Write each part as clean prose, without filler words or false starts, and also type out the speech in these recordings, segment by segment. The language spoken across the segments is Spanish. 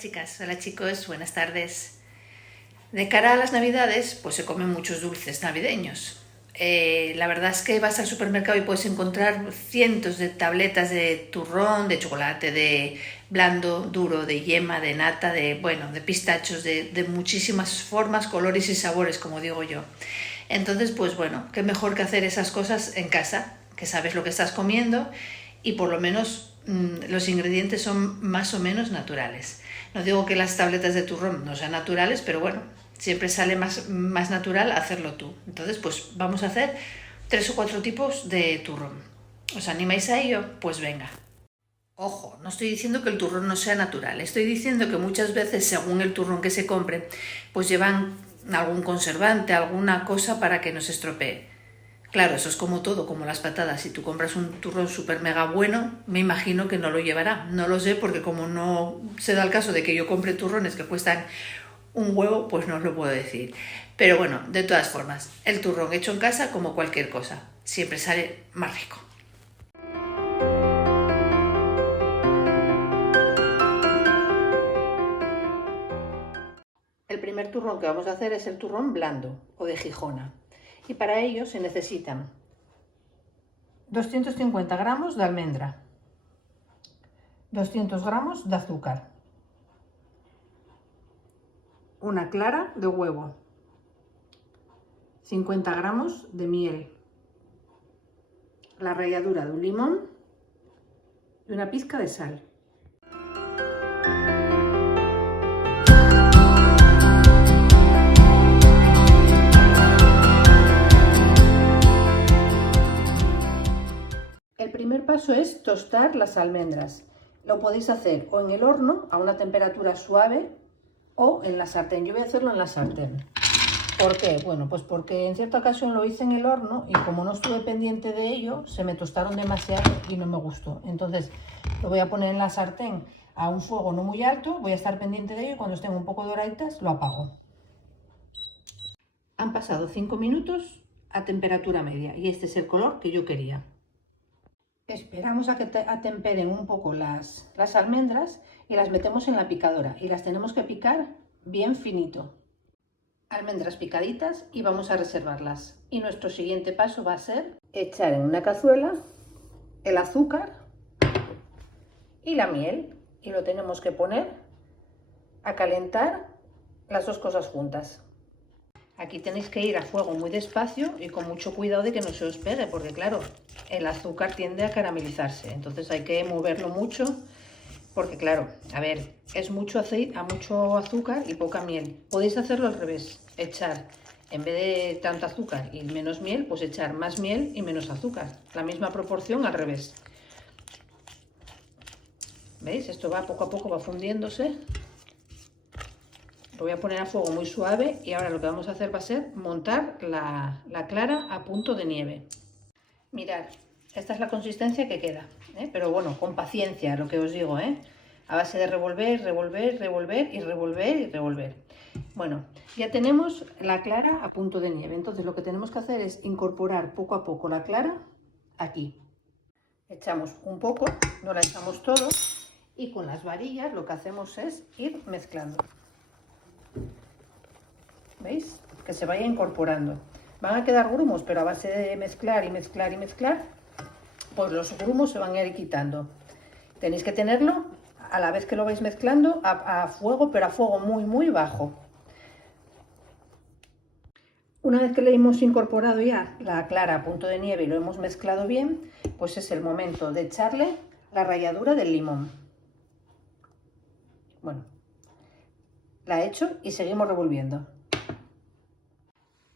chicas, hola chicos, buenas tardes. De cara a las navidades, pues se comen muchos dulces navideños. La verdad es que vas al supermercado y puedes encontrar cientos de tabletas de turrón, de chocolate, de blando, duro, de yema, de nata, de pistachos, de muchísimas formas, colores y sabores, como digo yo. Entonces, pues bueno, qué mejor que hacer esas cosas en casa, que sabes lo que estás comiendo y por lo menos los ingredientes son más o menos naturales. No digo que las tabletas de turrón no sean naturales, pero bueno, siempre sale más natural hacerlo tú. Entonces, pues vamos a hacer 3 o 4 tipos de turrón. ¿Os animáis a ello? Pues venga. Ojo, no estoy diciendo que el turrón no sea natural, estoy diciendo que muchas veces, según el turrón que se compre, pues llevan algún conservante, alguna cosa para que no se estropee. Claro, eso es como todo, como las patatas. Si tú compras un turrón súper mega bueno, me imagino que no lo llevará. No lo sé porque como no se da el caso de que yo compre turrones que cuestan un huevo, pues no os lo puedo decir. Pero bueno, de todas formas, el turrón hecho en casa, como cualquier cosa, siempre sale más rico. El primer turrón que vamos a hacer es el turrón blando o de Gijona. Y para ello se necesitan 250 gramos de almendra, 200 gramos de azúcar, una clara de huevo, 50 gramos de miel, la ralladura de un limón y una pizca de sal. El primer paso es tostar las almendras. Lo podéis hacer o en el horno a una temperatura suave o en la sartén. Yo voy a hacerlo en la sartén. ¿Por qué? Bueno, pues porque en cierta ocasión lo hice en el horno y como no estuve pendiente de ello, se me tostaron demasiado y no me gustó. Entonces lo voy a poner en la sartén a un fuego no muy alto, voy a estar pendiente de ello y cuando estén un poco doraditas lo apago. Han pasado 5 minutos a temperatura media y este es el color que yo quería. Esperamos a que atemperen un poco las almendras y las metemos en la picadora y las tenemos que picar bien finito. Almendras picaditas y vamos a reservarlas. Y nuestro siguiente paso va a ser echar en una cazuela el azúcar y la miel y lo tenemos que poner a calentar las dos cosas juntas. Aquí tenéis que ir a fuego muy despacio y con mucho cuidado de que no se os pegue, porque claro, el azúcar tiende a caramelizarse, entonces hay que moverlo mucho, porque claro, a ver, es mucho aceite, mucho azúcar y poca miel. Podéis hacerlo al revés, echar, en vez de tanto azúcar y menos miel, pues echar más miel y menos azúcar, la misma proporción al revés. ¿Veis? Esto va poco a poco, va fundiéndose. Lo voy a poner a fuego muy suave y ahora lo que vamos a hacer va a ser montar la clara a punto de nieve. Mirad, esta es la consistencia que queda, pero bueno, con paciencia, lo que os digo, a base de revolver, revolver, revolver y revolver y revolver. Bueno, ya tenemos la clara a punto de nieve, entonces lo que tenemos que hacer es incorporar poco a poco la clara aquí. Echamos un poco, no la echamos todo y con las varillas lo que hacemos es ir mezclando. ¿Veis? Que se vaya incorporando. Van a quedar grumos, pero a base de mezclar y mezclar y mezclar, pues los grumos se van a ir quitando. Tenéis que tenerlo a la vez que lo vais mezclando a fuego, pero a fuego muy, muy bajo. Una vez que le hemos incorporado ya la clara a punto de nieve y lo hemos mezclado bien, pues es el momento de echarle la ralladura del limón. Bueno, la he hecho y seguimos revolviendo.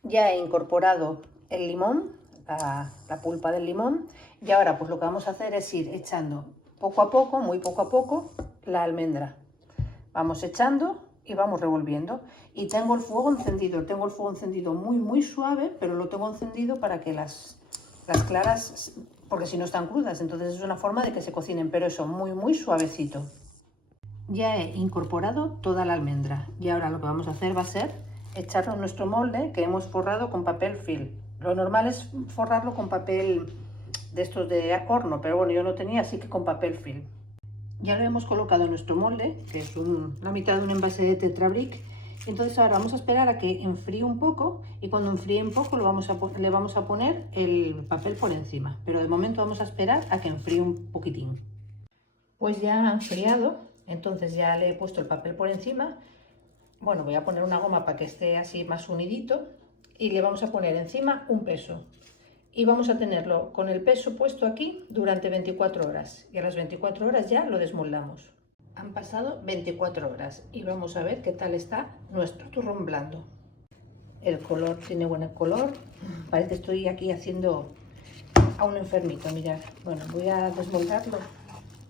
Ya he incorporado el limón, la pulpa del limón, y ahora pues lo que vamos a hacer es ir echando poco a poco, muy poco a poco, la almendra. Vamos echando y vamos revolviendo. Y tengo el fuego encendido muy muy suave, pero lo tengo encendido para que las claras, porque si no están crudas, entonces es una forma de que se cocinen, pero eso muy muy suavecito. Ya he incorporado toda la almendra y ahora lo que vamos a hacer va a ser echarlo en nuestro molde que hemos forrado con papel film. Lo normal es forrarlo con papel de estos de horno, pero bueno, yo no tenía, así que con papel film. Ya lo hemos colocado en nuestro molde, que es la mitad de un envase de Tetra Brick. Entonces ahora vamos a esperar a que enfríe un poco y cuando enfríe un poco le vamos a poner el papel por encima. Pero de momento vamos a esperar a que enfríe un poquitín. Pues ya ha enfriado, entonces ya le he puesto el papel por encima. Bueno, voy a poner una goma para que esté así más unidito y le vamos a poner encima un peso. Y vamos a tenerlo con el peso puesto aquí durante 24 horas. Y a las 24 horas ya lo desmoldamos. Han pasado 24 horas y vamos a ver qué tal está nuestro turrón blando. El color tiene buen color. Parece que estoy aquí haciendo a un enfermito, mirad. Bueno, voy a desmoldarlo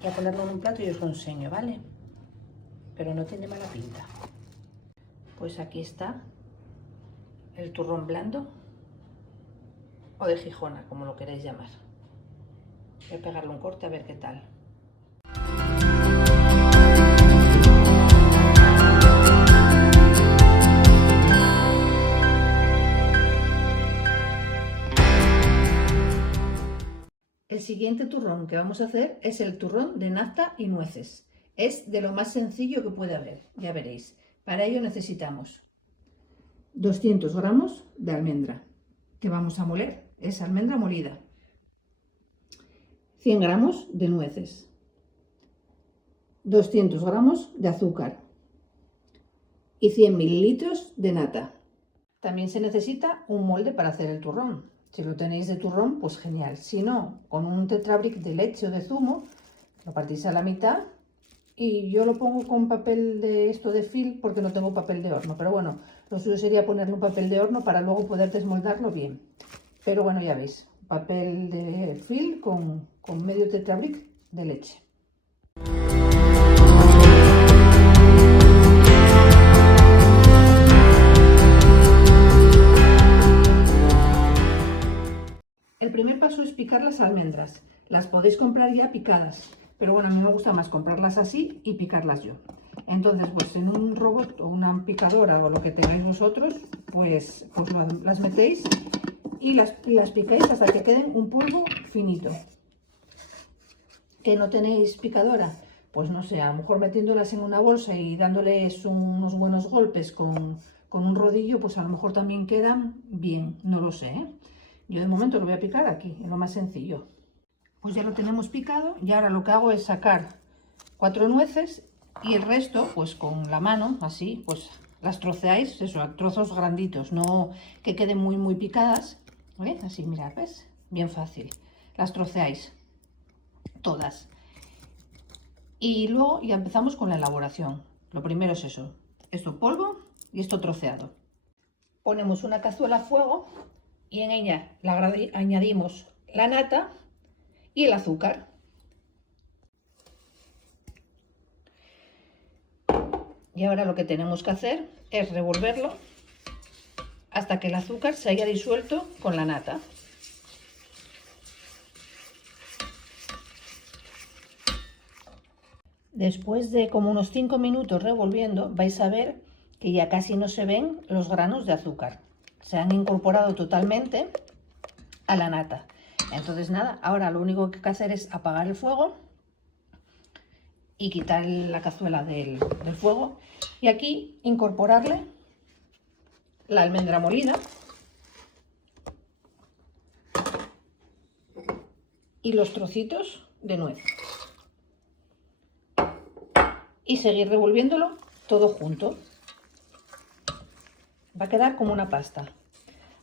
y a ponerlo en un plato y os lo enseño, ¿vale? Pero no tiene mala pinta. Pues aquí está el turrón blando o de Gijona, como lo queréis llamar. Voy a pegarle un corte a ver qué tal. El siguiente turrón que vamos a hacer es el turrón de nata y nueces. Es de lo más sencillo que puede haber, ya veréis. Para ello necesitamos 200 gramos de almendra, que vamos a moler, es almendra molida. 100 gramos de nueces. 200 gramos de azúcar. Y 100 mililitros de nata. También se necesita un molde para hacer el turrón. Si lo tenéis de turrón, pues genial. Si no, con un Tetra Brick de leche o de zumo, lo partís a la mitad y yo lo pongo con papel de esto de film porque no tengo papel de horno. Pero bueno, lo suyo sería ponerle un papel de horno para luego poder desmoldarlo bien. Pero bueno, ya veis, papel de film con medio Tetra Brick de leche. El primer paso es picar las almendras. Las podéis comprar ya picadas, pero bueno, a mí me gusta más comprarlas así y picarlas yo. Entonces, pues en un robot o una picadora o lo que tengáis vosotros, pues las metéis y las picáis hasta que queden un polvo finito. ¿Que no tenéis picadora? Pues no sé, a lo mejor metiéndolas en una bolsa y dándoles unos buenos golpes con un rodillo, pues a lo mejor también quedan bien, no lo sé, ¿eh? Yo de momento lo voy a picar aquí, en lo más sencillo. Pues ya lo tenemos picado y ahora lo que hago es sacar 4 nueces y el resto, pues con la mano, así, pues las troceáis, eso, a trozos granditos, no que queden muy picadas, ¿vale? Así, mirad, ¿ves? Bien fácil. Las troceáis todas. Y luego ya empezamos con la elaboración. Lo primero es eso, esto polvo y esto troceado. Ponemos una cazuela a fuego y en ella añadimos la nata y el azúcar. Y ahora lo que tenemos que hacer es revolverlo hasta que el azúcar se haya disuelto con la nata. Después de como unos 5 minutos revolviendo, vais a ver que ya casi no se ven los granos de azúcar. Se han incorporado totalmente a la nata. Entonces nada, ahora lo único que hay que hacer es apagar el fuego y quitar la cazuela del fuego y aquí incorporarle la almendra molida y los trocitos de nuez y seguir revolviéndolo todo junto. Va a quedar como una pasta.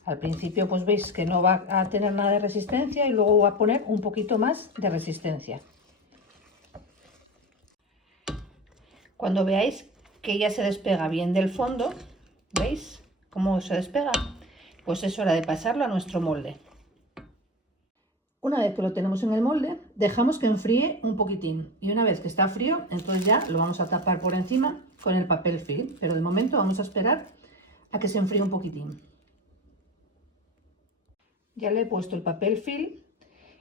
Al principio pues veis que no va a tener nada de resistencia y luego va a poner un poquito más de resistencia. Cuando veáis que ya se despega bien del fondo, ¿veis cómo se despega? Pues es hora de pasarlo a nuestro molde. Una vez que lo tenemos en el molde, dejamos que enfríe un poquitín. Y una vez que está frío, entonces ya lo vamos a tapar por encima con el papel film. Pero de momento vamos a esperar a que se enfríe un poquitín. Ya le he puesto el papel film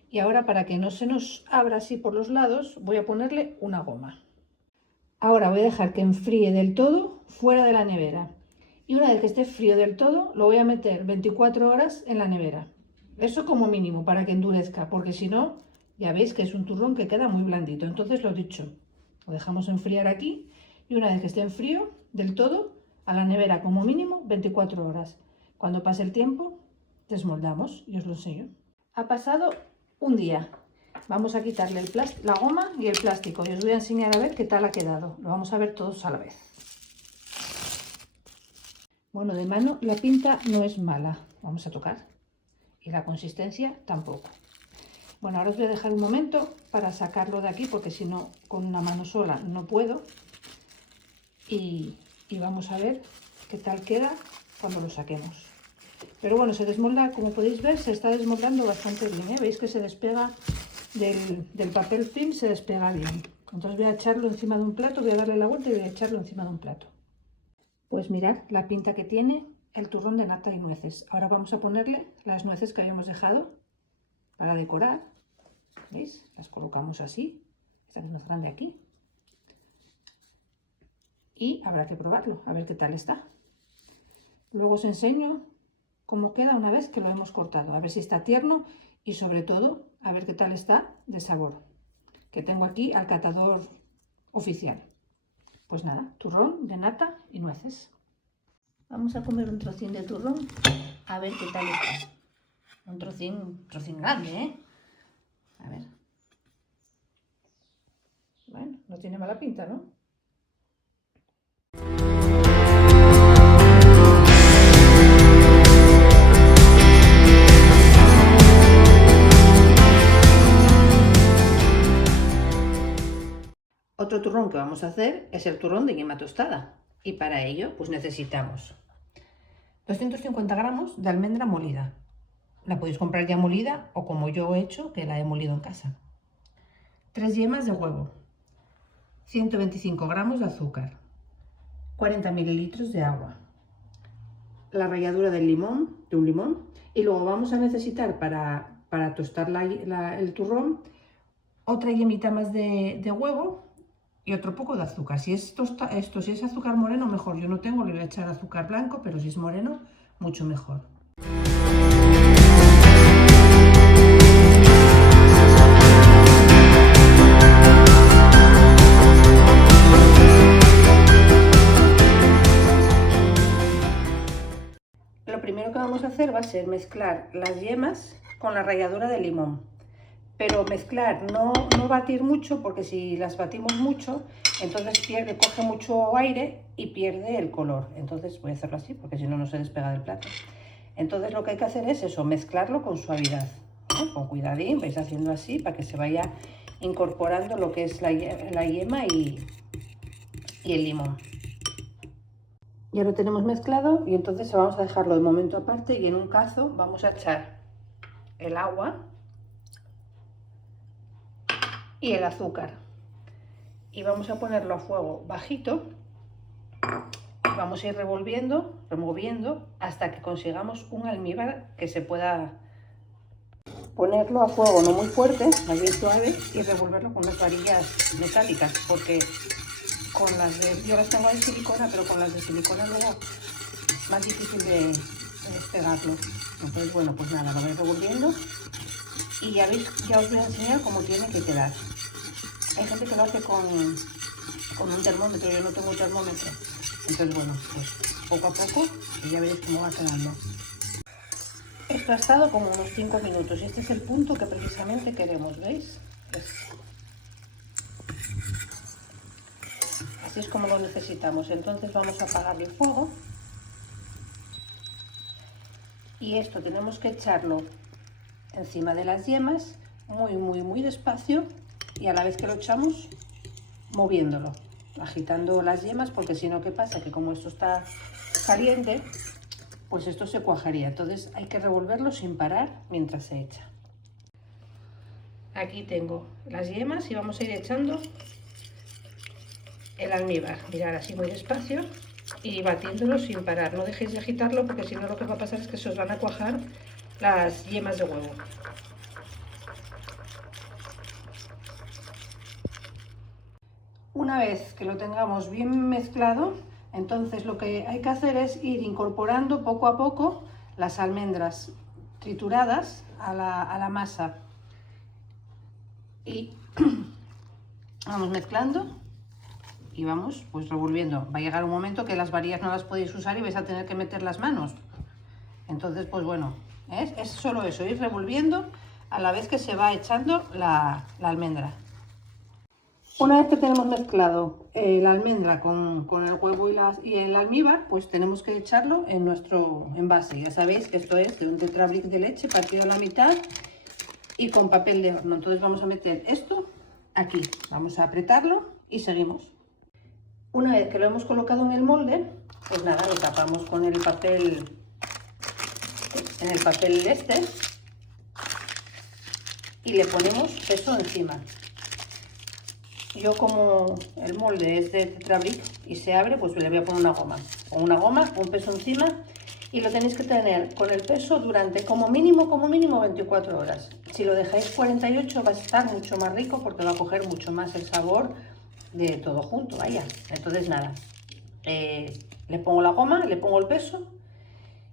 y ahora para que no se nos abra así por los lados voy a ponerle una goma. Ahora voy a dejar que enfríe del todo fuera de la nevera y una vez que esté frío del todo lo voy a meter 24 horas en la nevera. Eso como mínimo para que endurezca, porque si no ya veis que es un turrón que queda muy blandito. Entonces lo dicho, Lo dejamos enfriar aquí y una vez que esté en frío del todo, a la nevera como mínimo 24 horas. Cuando pase el tiempo, desmoldamos y os lo enseño. Ha pasado un día. Vamos a quitarle la goma y el plástico y os voy a enseñar a ver qué tal ha quedado. Lo vamos a ver todos a la vez. Bueno, de mano la pinta no es mala. Vamos a tocar. Y la consistencia tampoco. Bueno, ahora os voy a dejar un momento para sacarlo de aquí porque si no, con una mano sola no puedo. Y vamos a ver qué tal queda cuando lo saquemos. Pero bueno, se desmolda, como podéis ver, se está desmoldando bastante bien, ¿eh? Veis que se despega del papel film, se despega bien. Entonces voy a echarlo encima de un plato, voy a darle la vuelta y voy a echarlo encima de un plato. Pues mirad la pinta que tiene el turrón de nata y nueces. Ahora vamos a ponerle las nueces que habíamos dejado para decorar. ¿Veis? Las colocamos así. Esta es más grande aquí. Y habrá que probarlo, a ver qué tal está. Luego os enseño cómo queda una vez que lo hemos cortado. A ver si está tierno y sobre todo a ver qué tal está de sabor. Que tengo aquí al catador oficial. Pues nada, turrón de nata y nueces. Vamos a comer un trocín de turrón a ver qué tal está. Un trocín grande, ¿eh? A ver. Bueno, no tiene mala pinta, ¿no? Otro turrón que vamos a hacer es el turrón de yema tostada. Y para ello, pues necesitamos 250 gramos de almendra molida. La podéis comprar ya molida o como yo he hecho, que la he molido en casa. 3 yemas de huevo, 125 gramos de azúcar, 40 mililitros de agua, la ralladura de un limón y luego vamos a necesitar para tostar el turrón otra yemita más de huevo y otro poco de azúcar. Si es si es azúcar moreno, mejor. Yo no tengo, le voy a echar azúcar blanco, pero si es moreno, mucho mejor. Lo primero que vamos a hacer va a ser mezclar las yemas con la ralladura de limón. Pero mezclar, no batir mucho, porque si las batimos mucho, entonces coge mucho aire y pierde el color. Entonces voy a hacerlo así, porque si no, no se despega del plato. Entonces lo que hay que hacer es eso, mezclarlo con suavidad, ¿no? Con cuidadín, vais haciendo así para que se vaya incorporando lo que es la yema y el limón. Ya lo tenemos mezclado y entonces vamos a dejarlo de momento aparte y en un cazo vamos a echar el agua y el azúcar y vamos a ponerlo a fuego bajito. Vamos a ir removiendo hasta que consigamos un almíbar que se pueda ponerlo a fuego no muy fuerte, más bien suave, y revolverlo con las varillas metálicas, porque con yo las tengo de silicona, pero con las de silicona luego más difícil de despegarlo. Entonces bueno, pues nada, lo voy revolviendo y ya os voy a enseñar cómo tiene que quedar. Hay gente que lo hace con un termómetro, yo no tengo termómetro. Entonces bueno, pues poco a poco y ya veréis cómo va quedando. Esto ha estado como unos 5 minutos y este es el punto que precisamente queremos, ¿veis? Así es como lo necesitamos. Entonces vamos a apagar el fuego y esto tenemos que echarlo encima de las yemas muy despacio y a la vez que lo echamos moviéndolo, agitando las yemas, porque si no, ¿qué pasa? Que como esto está caliente, pues esto se cuajaría. Entonces hay que revolverlo sin parar mientras se echa. Aquí tengo las yemas y vamos a ir echando el almíbar. Mirad, así muy despacio y batiéndolo sin parar. No dejéis de agitarlo porque si no lo que va a pasar es que se os van a cuajar las yemas de huevo. Una vez que lo tengamos bien mezclado, entonces lo que hay que hacer es ir incorporando poco a poco las almendras trituradas a la masa y vamos mezclando y vamos pues revolviendo. Va a llegar un momento que las varillas no las podéis usar y vais a tener que meter las manos. Entonces, pues bueno, es solo eso, ir revolviendo a la vez que se va echando la almendra. Una vez que tenemos mezclado la almendra con el huevo y el almíbar, pues tenemos que echarlo en nuestro envase. Ya sabéis que esto es de un tetrabric de leche partido a la mitad y con papel de horno. Entonces vamos a meter esto aquí, vamos a apretarlo y seguimos. Una vez que lo hemos colocado en el molde, pues nada, lo tapamos con el papel, en el papel este, y le ponemos peso encima. Yo, como el molde es de tetrabric y se abre, pues le voy a poner una goma. Con una goma, un peso encima, y lo tenéis que tener con el peso durante como mínimo 24 horas. Si lo dejáis 48 va a estar mucho más rico porque va a coger mucho más el sabor de todo junto, vaya. Entonces nada, le pongo la goma, le pongo el peso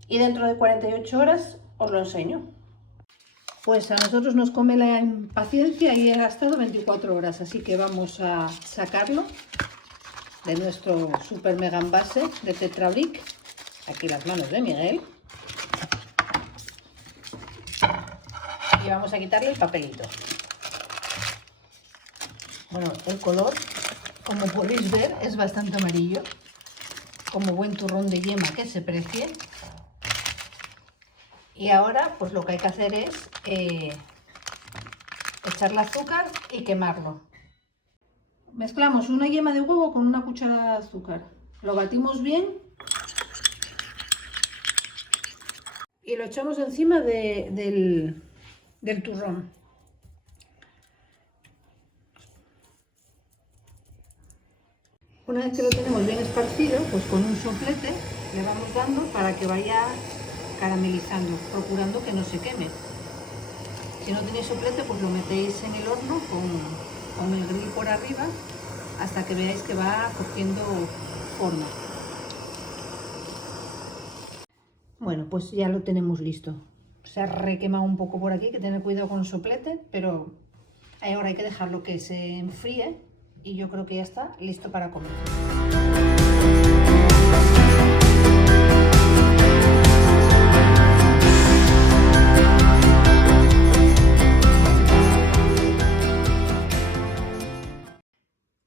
y dentro de 48 horas os lo enseño. Pues a nosotros nos come la impaciencia y he gastado 24 horas, así que vamos a sacarlo de nuestro super mega envase de tetrabric. Aquí las manos de Miguel. Y vamos a quitarle el papelito. Bueno, el color, como podéis ver, es bastante amarillo, como buen turrón de yema que se precie. Y ahora, pues lo que hay que hacer es echarle azúcar y quemarlo. Mezclamos una yema de huevo con una cucharada de azúcar. Lo batimos bien y lo echamos encima del turrón. Una vez que lo tenemos bien esparcido, pues con un soplete le vamos dando para que vaya caramelizando, procurando que no se queme. Si no tenéis soplete, pues lo metéis en el horno con el grill por arriba hasta que veáis que va cogiendo forma. Bueno, pues ya lo tenemos listo. Se ha requemado un poco por aquí, hay que tener cuidado con el soplete, pero ahora hay que dejarlo que se enfríe y yo creo que ya está listo para comer.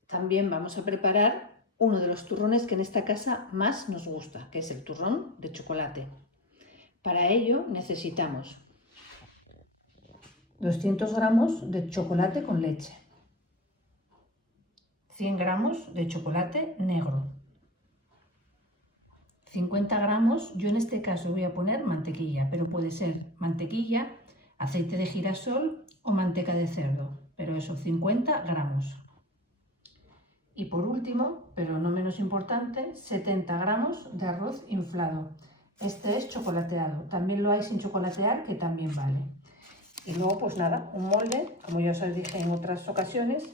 También vamos a preparar uno de los turrones que en esta casa más nos gusta, que es el turrón de chocolate. Para ello necesitamos 200 gramos de chocolate con leche, 100 gramos de chocolate negro, 50 gramos, yo en este caso voy a poner mantequilla, pero puede ser mantequilla, aceite de girasol o manteca de cerdo, pero eso, 50 gramos. Y por último, pero no menos importante, 70 gramos de arroz inflado. Este es chocolateado, también lo hay sin chocolatear, que también vale. Y luego, pues nada, un molde, como ya os dije en otras ocasiones,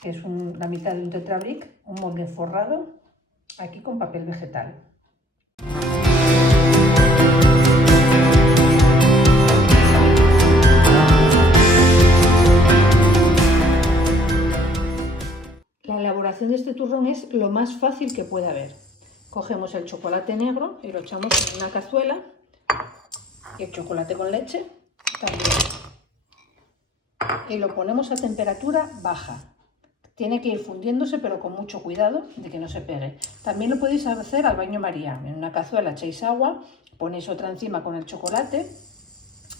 que es la mitad de un tetrabric, un molde forrado, aquí con papel vegetal. La elaboración de este turrón es lo más fácil que puede haber. Cogemos el chocolate negro y lo echamos en una cazuela, y el chocolate con leche también. Y lo ponemos a temperatura baja. Tiene que ir fundiéndose, pero con mucho cuidado de que no se pegue. También lo podéis hacer al baño María. En una cazuela echáis agua, ponéis otra encima con el chocolate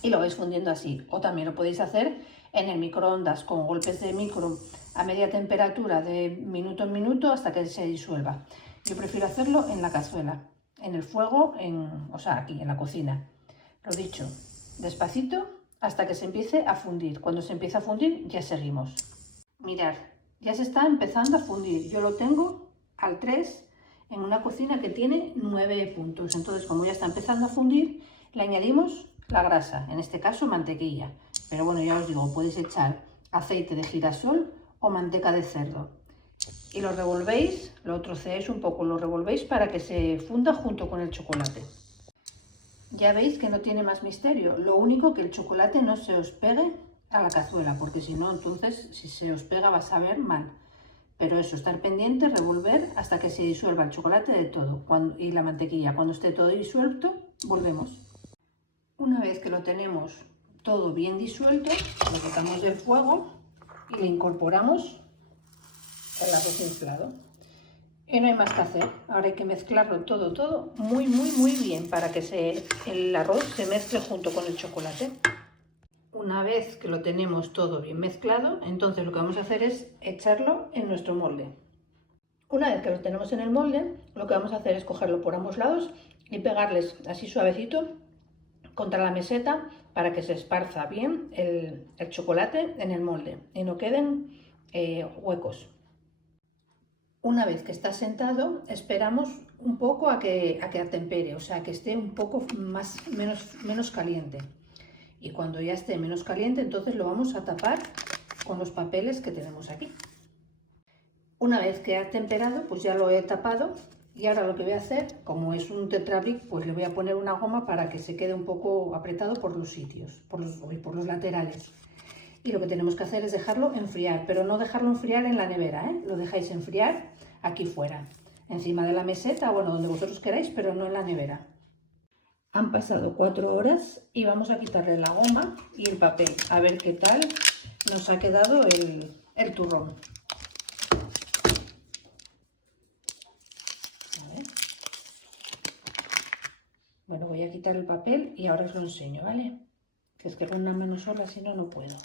y lo vais fundiendo así. O también lo podéis hacer en el microondas con golpes de micro a media temperatura de minuto en minuto hasta que se disuelva. Yo prefiero hacerlo en la cazuela, en el fuego, o sea, aquí en la cocina. Lo dicho, despacito hasta que se empiece a fundir. Cuando se empiece a fundir ya seguimos. Mirad, ya se está empezando a fundir. Yo lo tengo al 3 en una cocina que tiene 9 puntos. Entonces, como ya está empezando a fundir, le añadimos la grasa, en este caso mantequilla. Pero bueno, ya os digo, podéis echar aceite de girasol o manteca de cerdo. Y lo revolvéis, lo troceáis un poco, lo revolvéis para que se funda junto con el chocolate. Ya veis que no tiene más misterio. Lo único que el chocolate no se os pegue a la cazuela, porque si no, entonces, si se os pega va a saber mal. Pero eso, estar pendiente, revolver hasta que se disuelva el chocolate de todo y la mantequilla. Cuando esté todo disuelto, volvemos. Una vez que lo tenemos todo bien disuelto, lo quitamos del fuego y le incorporamos el arroz inflado. Y no hay más que hacer. Ahora hay que mezclarlo todo muy bien para que el arroz se mezcle junto con el chocolate. Una vez que lo tenemos todo bien mezclado, entonces lo que vamos a hacer es echarlo en nuestro molde. Una vez que lo tenemos en el molde, lo que vamos a hacer es cogerlo por ambos lados y pegarles así suavecito contra la meseta para que se esparza bien el chocolate en el molde y no queden huecos. Una vez que está sentado, esperamos un poco a que atempere, o sea, que esté un poco menos caliente. Y cuando ya esté menos caliente, entonces lo vamos a tapar con los papeles que tenemos aquí. Una vez que ha temperado, pues ya lo he tapado. Y ahora lo que voy a hacer, como es un Tetra Brick, pues le voy a poner una goma para que se quede un poco apretado por los sitios, por los laterales. Y lo que tenemos que hacer es dejarlo enfriar, pero no dejarlo enfriar en la nevera, ¿eh? Lo dejáis enfriar aquí fuera, encima de la meseta, bueno, donde vosotros queráis, pero no en la nevera. Han pasado 4 horas y vamos a quitarle la goma y el papel, a ver qué tal nos ha quedado el turrón. Bueno, voy a quitar el papel y ahora os lo enseño, ¿vale? Que es que con una mano sola, si no, no puedo.